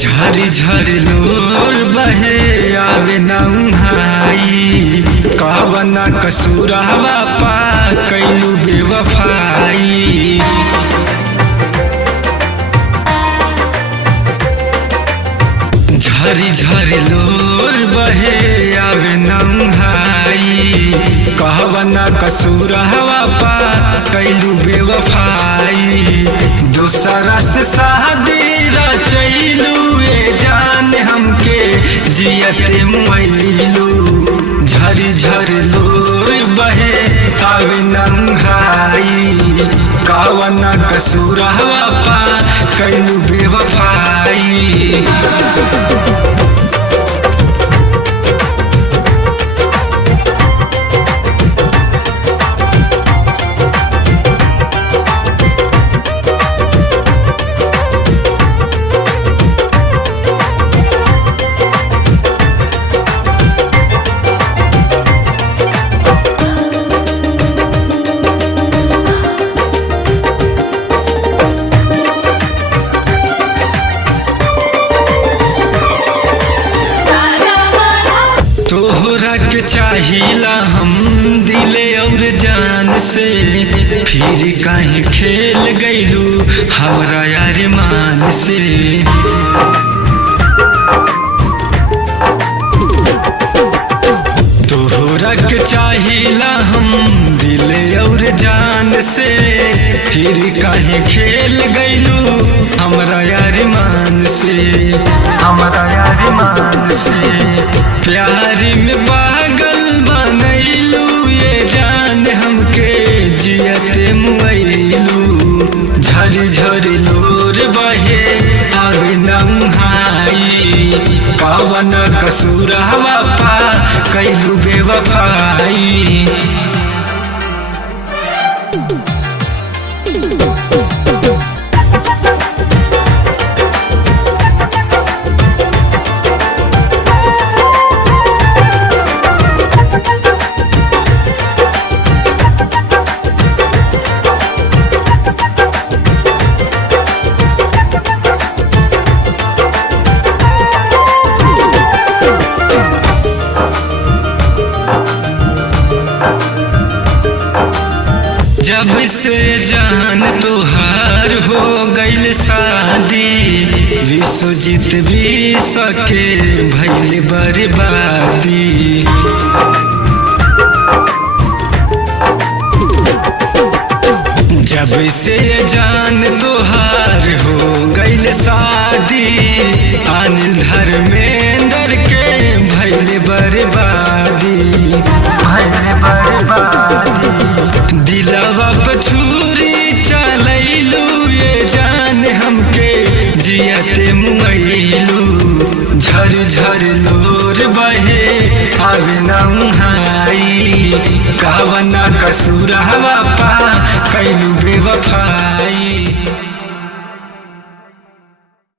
झरी झरी लोर बहे आवे नौहाई कवना कसूरवा पा कैलू बेवफाई। झरी झरी लोर बहे आवे नौहाई कवना कसूरवा पा कैलू बेवफाई। दूसरा से शादी रचैलू जान हमके जियते मुइलू। झरी झरी लोर बहे आवे नंगाई कवना कसूरवा पा कैलू बेवफाई। तोहरा के चाहिला हम दिले और जान से, फिर काहे खेल गईलू हमरा अरमान से। तोहरा के चाहिला हम दिले और जान से, फिर काहे खेल गईलू हमरा अरमान से। हमरा अरमान से प्यार में पागल बनैलू ये जान हमके जियते मुइलू। झरी झरी लोर बहे आवे नंगाई कवना कसूरवा पा कैलू बेवफाई। जब से जान तोहार हो गईल शादी, विश्वजीत भी सके भइल बर्बादी। जब से जान तोहार हो गईल शादी, अनिल धर्मेंद्र के भइल बर्बादी। भइल बर्बादी दिलवा पे छुरी चलैलू ये जान हमके जियते मुइलू। झर झर लोर बहे आवे नंगाई कवना कसूरवा पा कैलू बेवफाई।